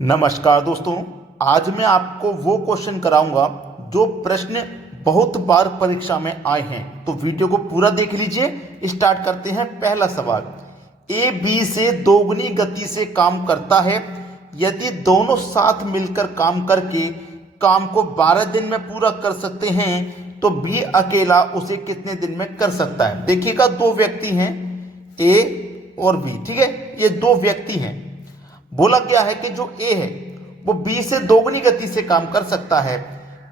नमस्कार दोस्तों। आज मैं आपको वो क्वेश्चन कराऊंगा जो प्रश्न बहुत बार परीक्षा में आए हैं। तो वीडियो को पूरा देख लीजिए। स्टार्ट करते हैं। पहला सवाल, ए बी से दोगुनी गति से काम करता है। यदि दोनों साथ मिलकर काम करके काम को 12 दिन में पूरा कर सकते हैं तो बी अकेला उसे कितने दिन में कर सकता है। देखिएगा, दो व्यक्ति हैं, ए और बी। ठीक है, ये दो व्यक्ति हैं। बोला क्या है कि जो ए है वो बी से दोगुनी गति से काम कर सकता है।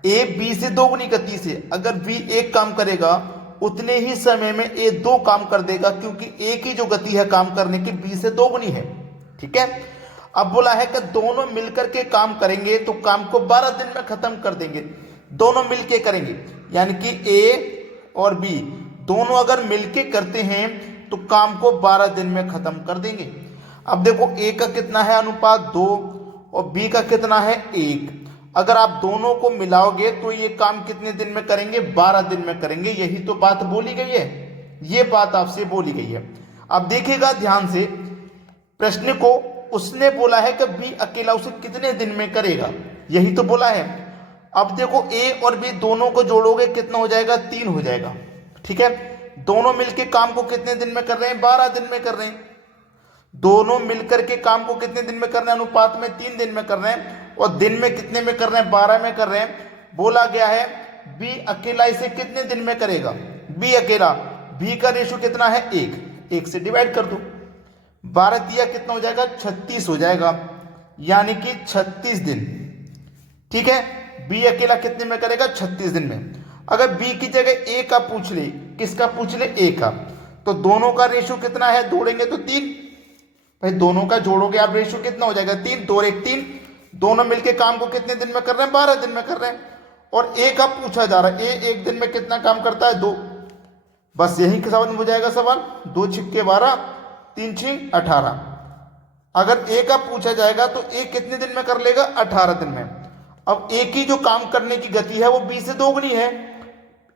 ए बी से दोगुनी गति से, अगर बी एक काम करेगा उतने ही समय में ए दो काम कर देगा, क्योंकि ए की जो गति है काम करने की बी से दोगुनी है। ठीक है, अब बोला है कि दोनों मिलकर के काम करेंगे तो काम को 12 दिन में खत्म कर देंगे। दोनों मिलके करेंगे, यानी कि ए और बी दोनों अगर मिलके करते हैं तो काम को 12 दिन में खत्म कर देंगे। अब देखो, ए का कितना है अनुपात 2 और बी का कितना है 1। अगर आप दोनों को मिलाओगे तो ये काम कितने दिन में करेंगे? 12 दिन में करेंगे। यही तो बात बोली गई है, ये बात आपसे बोली गई है। अब देखिएगा ध्यान से प्रश्न को। उसने बोला है कि बी अकेला उसे कितने दिन में करेगा, यही तो बोला है। अब देखो, ए और बी दोनों को जोड़ोगे कितना हो जाएगा? 3 हो जाएगा। ठीक है, दोनों मिलके काम को कितने दिन में कर रहे हैं? 12 दिन में कर रहे हैं। दोनों मिलकर के काम को कितने दिन में कर रहे हैं? अनुपात में 3 दिन में कर रहे हैं। और दिन में कितने में कर रहे हैं? 12 में कर रहे हैं। बोला गया है बी अकेला इसे कितने दिन में करेगा? बी अकेला, बी का रेशो कितना है? 1 से डिवाइड कर दो। 12 दिया कितना हो जाएगा? 36 हो जाएगा, यानी कि 36 दिन। ठीक है, बी अकेला कितने में करेगा? 36 दिन में। अगर बी की जगह ए का पूछ ले, किसका पूछ ले? ए का, तो दोनों का रेशो कितना है? जोड़ेंगे तो 3। भाई दोनों का जोड़ोगे आप, रेशो कितना हो जाएगा? 3 2 1 3। दोनों मिलके काम को कितने दिन में कर रहे हैं? 12 दिन में कर रहे हैं। और ए का पूछा जा रहा है, ए एक दिन में कितना काम करता है? 2। बस यही सवाल हो जाएगा सवाल। 2 छिक्के 12, 3 6 18। अगर ए का पूछा जाएगा तो ए कितने दिन में कर लेगा? 18 दिन में। अब ए की जो काम करने की गति है वो बी से दोगुनी है।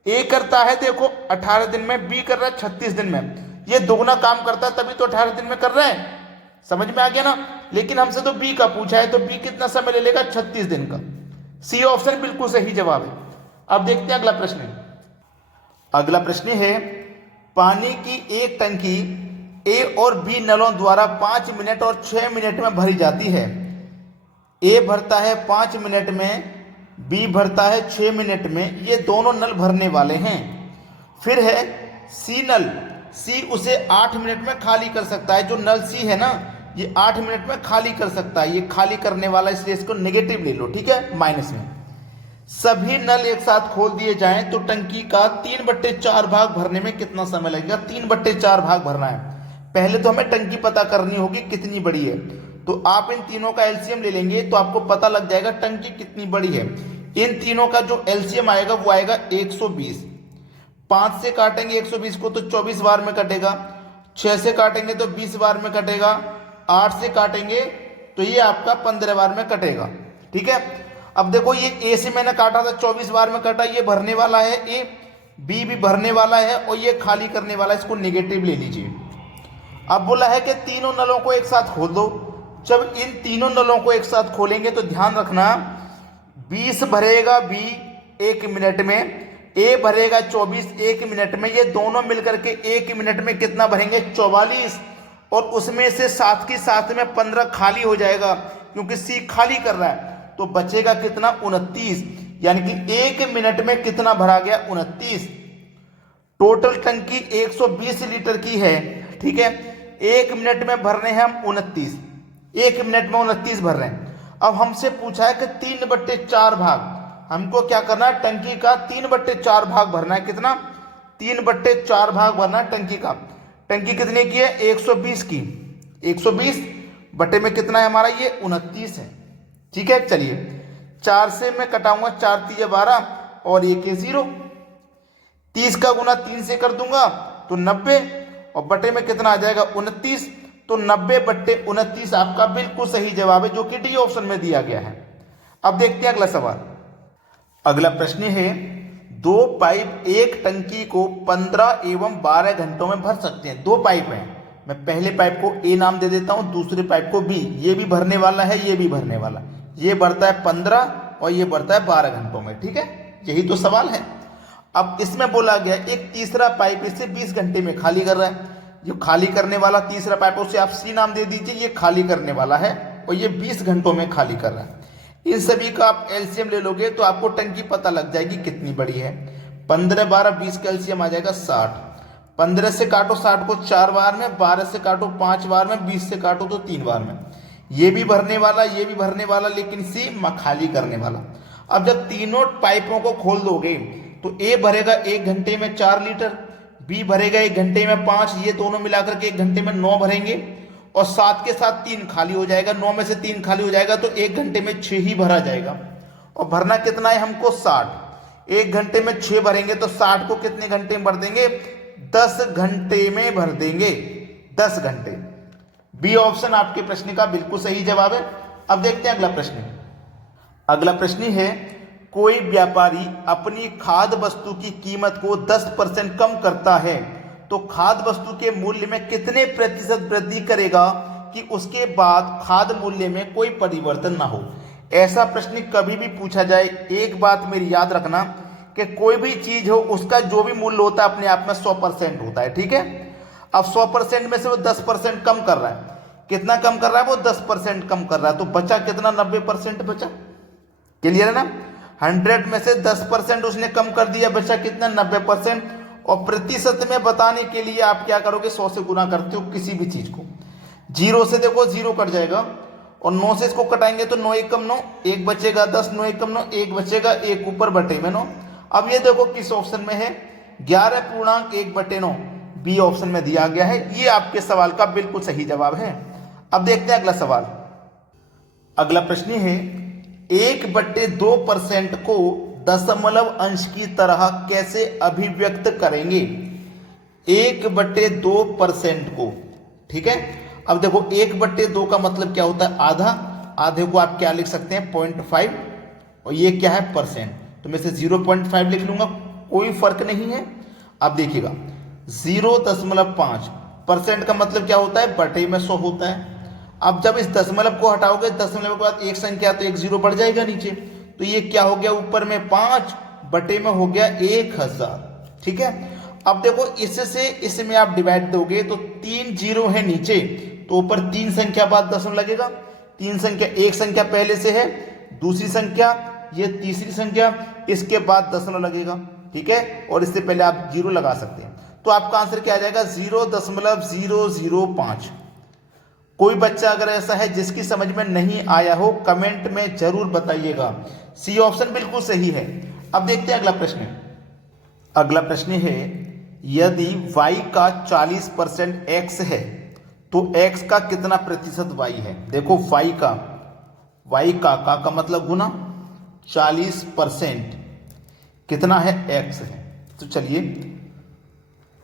ए करता है देखो 18 दिन में, बी कर रहा है 36 दिन में। ये दोगुना काम करता है तभी तो 18 दिन में कर रहे हैं। समझ में आ गया ना? लेकिन हमसे तो बी का पूछा है, तो बी कितना समय ले लेगा? 36 दिन का। सी ऑप्शन बिल्कुल सही जवाब है। अब देखते हैं अगला प्रश्न। अगला प्रश्न है, पानी की एक टंकी ए और बी नलों द्वारा 5 मिनट और 6 मिनट में भरी जाती है। ए भरता है 5 मिनट में, बी भरता है 6 मिनट में। ये दोनों नल भरने वाले हैं। फिर है सी नल, सी उसे 8 मिनट में खाली कर सकता है। जो नल सी है ना, ये 8 मिनट में खाली कर सकता है। ये खाली करने वाला, इसलिए इसको नेगेटिव ले लो। ठीक है, माइनस में। सभी नल एक साथ खोल दिए जाएं तो टंकी का 3/4 भाग भरने में कितना समय लगेगा? 3/4 भाग भरना है। पहले तो हमें टंकी पता करनी होगी कितनी बड़ी है। तो आप इन तीनों का एलसीएम ले लेंगे तो आपको पता लग जाएगा टंकी कितनी बड़ी है। इन तीनों का जो एलसीएम आएगा वो आएगा 120। 5 से काटेंगे 120 को तो 24 बार में कटेगा। 6 से काटेंगे तो 20 बार में कटेगा। 8 से काटेंगे तो ये आपका 15 बार में कटेगा। ठीक है, अब देखो, ये ए से मैंने काटा था 24 बार में कटा। ये भरने वाला है ए, बी भी भरने वाला है और ये खाली करने वाला है। इसको नेगेटिव ले लीजिए। अब बोला है कि तीनों नलों को एक साथ खोल दो। जब इन तीनों नलों को एक साथ खोलेंगे तो ध्यान रखना, 20 भरेगा बी 1 मिनट में, ए भरेगा 24 1 मिनट में। ये दोनों मिलकर के 1 मिनट में कितना भरेंगे? 44। और उसमें से साथ के साथ में 15 खाली हो जाएगा, क्योंकि सी खाली कर रहा है। तो बचेगा कितना? 29। यानी कि 1 मिनट में कितना भरा गया? 29। टोटल टंकी 120 लीटर की है। ठीक है, 1 मिनट में भर रहे हैं हम 29। 1 मिनट में 29 भर रहे हैं। अब हमसे पूछा है कि 3/4 भाग, हमको क्या करना है? टंकी का 3/4 भाग भरना है। कितना? 3/4 भाग भरना है टंकी का। टंकी कितने की है? 120 की। 120 बटे में कितना है हमारा? ये 29 है। ठीक है, चलिए 4 से मैं कटाऊंगा, 4 3 12 और 1 0। 30 का गुना 3 से कर दूंगा तो 90 और बटे में कितना आ जाएगा? 29। तो 90/29 आपका बिल्कुल सही जवाब है, जो कि डी ऑप्शन में दिया गया है। अब देखते हैं अगला सवाल। अगला प्रश्न है, 2 पाइप एक टंकी को 15 एवं 12 घंटों में भर सकते हैं। 2 पाइप हैं, मैं पहले पाइप को ए नाम दे देता हूं, दूसरे पाइप को बी। ये भी भरने वाला है, ये भी भरने वाला। ये बढ़ता है 15 और ये बढ़ता है 12 घंटों में। ठीक है, यही तो सवाल है। अब इसमें बोला गया एक तीसरा पाइप इसे 20 घंटे में खाली कर रहा है। जो खाली करने वाला तीसरा पाइप उसे आप सी नाम दे दीजिए, ये खाली करने वाला है और ये 20 घंटों में खाली कर रहा है। इन सभी का आप एलसीएम ले लोगे तो आपको टंकी पता लग जाएगी कितनी बड़ी है। 15 12 20 का एलसीएम आ जाएगा 60। 15 से काटो 60 को 4 बार में, 12 से काटो 5 बार में, 20 से काटो तो 3 बार में। ये भी भरने वाला, ये भी भरने वाला, लेकिन सी खाली करने वाला। अब जब तीनों पाइपों को खोल दोगे तो ए भरेगा 1 घंटे में 4 लीटर, बी भरेगा 1 घंटे में 5, ये दोनों मिलाकर के 1 घंटे में 9 भरेंगे और 7 के साथ 3 खाली हो जाएगा। 9 में से 3 खाली हो जाएगा तो 1 घंटे में 6 ही भरा जाएगा। और भरना कितना है हमको 60। 1 घंटे में 6 भरेंगे तो 60 को कितने घंटे में भर देंगे? 10 घंटे में भर देंगे। 10 घंटे। बी ऑप्शन आपके प्रश्न का बिल्कुल सही जवाब है। अब देखते हैं अगला प्रश्न। अगला प्रश्न है, कोई व्यापारी अपनी खाद्य वस्तु की कीमत को 10% कम करता है तो खाद्य वस्तु के मूल्य में कितने प्रतिशत वृद्धि करेगा कि उसके बाद खाद्य मूल्य में कोई परिवर्तन ना हो? ऐसा प्रश्न कभी भी पूछा जाए, एक बात मेरी याद रखना कि कोई भी चीज हो उसका जो भी मूल्य होता है अपने आप में 100% होता है। ठीक है, अब 100% में से वो 10% कम कर रहा है। कितना कम कर रहा है? वो 10% कम कर रहा है। तो बचा कितना? 90% बचा। क्लियर है ना? 100 में से 10% उसने कम कर दिया, बचा कितना? 90%। और प्रतिशत में बताने के लिए आप क्या करोगे? 100 से गुना करते हो किसी भी चीज को। 0 से देखो 0 कट जाएगा और 9 से इसको कटाएंगे तो 9 1 कम 9, 1 बचेगा 10, 9 1 कम 9, 1 बचेगा, 1 ऊपर बटे में 9। अब ये देखो किस ऑप्शन में है? 11.1/9 बी ऑप्शन में दिया गया है। ये आपके सवाल का बिल्कुल सही जवाब है। अब देखते हैं अगला सवाल। अगला प्रश्न है, 1/2% को दशमलव अंश की तरह कैसे अभिव्यक्त करेंगे? 1/2% को। ठीक है, अब देखो 1/2 का मतलब क्या होता है? आधा। आधे को आप क्या लिख सकते हैं? 0.5 और ये क्या है? परसेंट। तो मैं से 0.5 लिख लूंगा, कोई फर्क नहीं है। अब देखिएगा 0.5% का मतलब क्या होता है? बटे में 100 होता है। अब जब इस दशमलव को हटाओगे, दशमलव के बाद एक संख्या तो एक 0 बढ़ जाएगा नीचे, तो ये क्या हो गया? ऊपर में 5 बटे में हो गया 1000। ठीक है, अब देखो इससे इसमें आप डिवाइड दोगे तो 3 0 है नीचे, तो ऊपर 3 संख्या बाद दशमलव लगेगा। 3 संख्या, एक संख्या पहले से है, दूसरी संख्या, ये तीसरी संख्या, इसके बाद दशमलव लगेगा। ठीक है, और इससे पहले आप 0 लगा सकते हैं। तो आपका आंसर क्या आ जाएगा? 0.005। कोई बच्चा अगर ऐसा है जिसकी समझ में नहीं आया हो, कमेंट में जरूर बताइएगा। सी ऑप्शन बिल्कुल सही है। अब देखते हैं अगला प्रश्न। अगला प्रश्न है, यदि y का 40% x है तो x का कितना प्रतिशत y है? देखो y का मतलब गुना 40% कितना है? x है। तो चलिए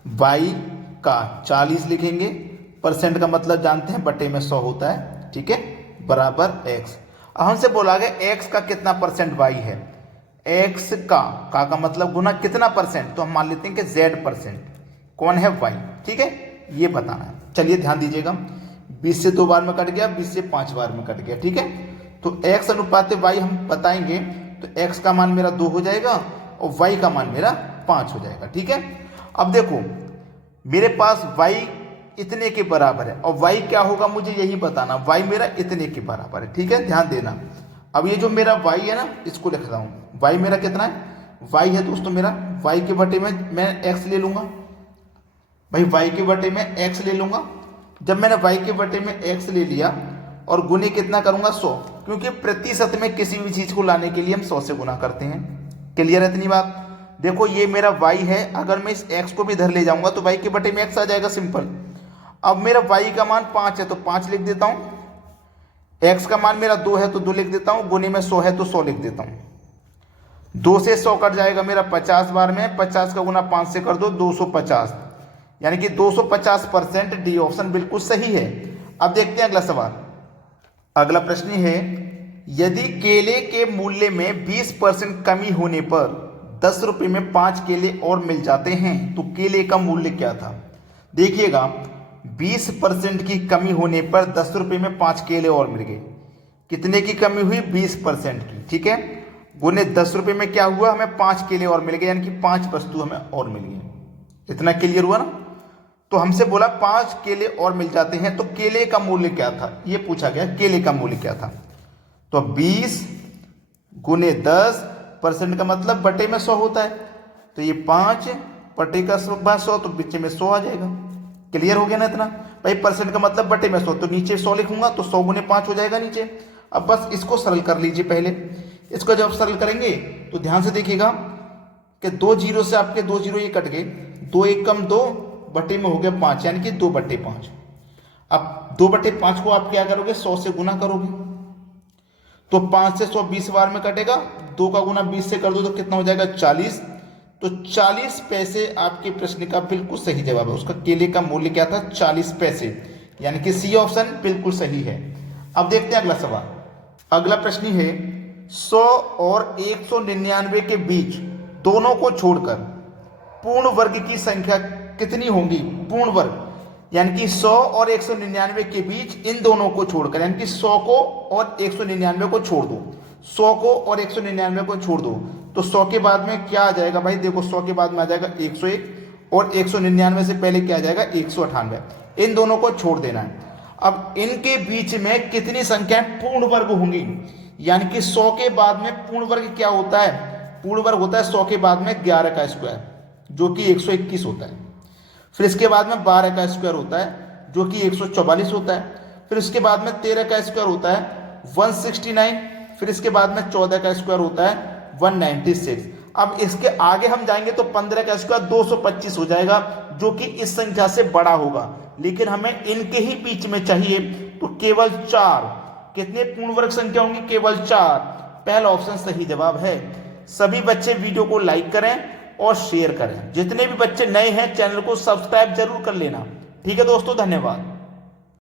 y का 40 लिखेंगे, परसेंट का मतलब जानते हैं, बटे में 100 होता है। ठीक है, बराबर x। अब हमसे बोला गया x का कितना परसेंट y है? x का मतलब गुना कितना परसेंट? तो हम मान लेते हैं कि z%। कौन है? y। ठीक है, ये बताना है। चलिए ध्यान दीजिएगा, 20 से 2 बार में कट गया, 20 से 5 बार में कट गया। ठीक है, तो x अनुपात y हम बताएंगे तो x का मान मेरा 2 हो जाएगा और y का मान मेरा 5 हो जाएगा। ठीक है, अब देखो मेरे पास y इतने के बराबर है और y क्या होगा मुझे यही बताना। y मेरा इतने के बराबर है। ठीक है, ध्यान देना। अब ये जो मेरा y है ना, इसको लिख रहा हूं। y मेरा कितना है? y है दोस्तों मेरा, y के बटे में मैं x ले लूंगा। भाई y के बटे में x ले लूंगा। जब मैंने y के बटे में x ले लिया और गुने कितना करूंगा? 100, क्योंकि प्रतिशत में किसी भी चीज को लाने के लिए हम 100 से गुना करते हैं। क्लियर है इतनी बात? देखो ये मेरा y है, अगर मैं इस x को भी इधर ले जाऊंगा तो y के बटे में x आ जाएगा, सिंपल। अब मेरा y का मान 5 है तो 5 लिख देता हूं, x का मान मेरा 2 है तो 2 लिख देता हूं, गुने में 100 है तो 100 लिख देता हूं। 2 से 100 कट जाएगा मेरा 50 बार में, 50 का गुना 5 से कर दो 250, यानी कि 250%। डी ऑप्शन बिल्कुल सही है। अब देखते हैं अगला सवाल। अगला प्रश्न है, यदि केले के मूल्य में 20% कमी होने पर 10 रुपये में 5 केले और मिल जाते हैं तो केले का मूल्य क्या था? देखिएगा 20% की कमी होने पर 10 रुपये में 5 केले और मिल गए। कितने की कमी हुई? 20% की। ठीक है, गुने 10 रुपये में क्या हुआ? हमें 5 केले और मिल गए, यानी कि 5 वस्तु हमें और मिल गई। इतना क्लियर हुआ ना? तो हमसे बोला 5 केले और मिल जाते हैं, तो केले का मूल्य क्या था ये पूछा गया। केले का मूल्य क्या था? तो 20 गुने 10% का मतलब बटे में 100 होता है, तो ये 5 बटे का 100, तो बीच में 100 आ जाएगा। क्लियर हो गया ना इतना? भाई परसेंट का मतलब बटे में 100, तो नीचे 100 लिखूंगा तो 100 गुने 5 हो जाएगा नीचे। अब बस इसको सरल कर लीजिए। पहले इसको जब सरल करेंगे तो ध्यान से देखिएगा कि 2 जीरो से आपके 2 जीरो ये कट गए, 2 एक कम 2 बटे में हो गया 5, यानी कि 2/5। अब 2/5 को आप क्या करोगे? 100 से गुना करोगे, तो 5 से 100 20 बार में कटेगा, 2 का गुना 20 से कर दो तो कितना हो जाएगा? 40। तो 40 पैसे आपके प्रश्न का बिल्कुल सही जवाब है। उसका केले का मूल्य क्या था? 40 पैसे, यानी कि सी ऑप्शन बिल्कुल सही है। अब देखते हैं अगला सवाल। अगला प्रश्न है 100 और 199 के बीच दोनों को छोड़कर पूर्ण वर्ग की संख्या कितनी होगी? पूर्ण वर्ग यानी कि 100 और 199 के बीच इन दोनों को छोड़कर, यानी कि 100 को और 199 को छोड़ दो, 100 को और 199 को छोड़ दो, तो 100 के बाद में क्या आ जाएगा भाई? देखो 100 के बाद में आ जाएगा 101 और 199 से पहले क्या आ जाएगा? 198। इन दोनों को छोड़ देना है। अब इनके बीच में कितनी संख्याएं पूर्ण वर्ग होंगी? यानी कि 100 के बाद में पूर्ण वर्ग क्या होता है? पूर्ण वर्ग होता है 100 के बाद में 11 का स्क्वायर, जो कि 121 होता है। फिर इसके बाद में 12 का स्क्वायर होता है, जो कि 144 होता है। फिर इसके बाद में 13 का स्क्वायर होता है 169। फिर इसके बाद में 14 का स्क्वायर होता है 196। अब इसके आगे हम जाएंगे तो 15 का स्क्वायर 225 हो जाएगा, जो कि इस संख्या से बड़ा होगा, लेकिन हमें इनके ही बीच में चाहिए, तो केवल 4। कितने पूर्ण वर्ग संख्या होंगी? केवल 4। पहला ऑप्शन सही जवाब है। सभी बच्चे वीडियो को लाइक करें और शेयर करें। जितने भी बच्चे नए हैं चैनल को सब्सक्राइब जरूर कर लेना। ठीक है दोस्तों, धन्यवाद।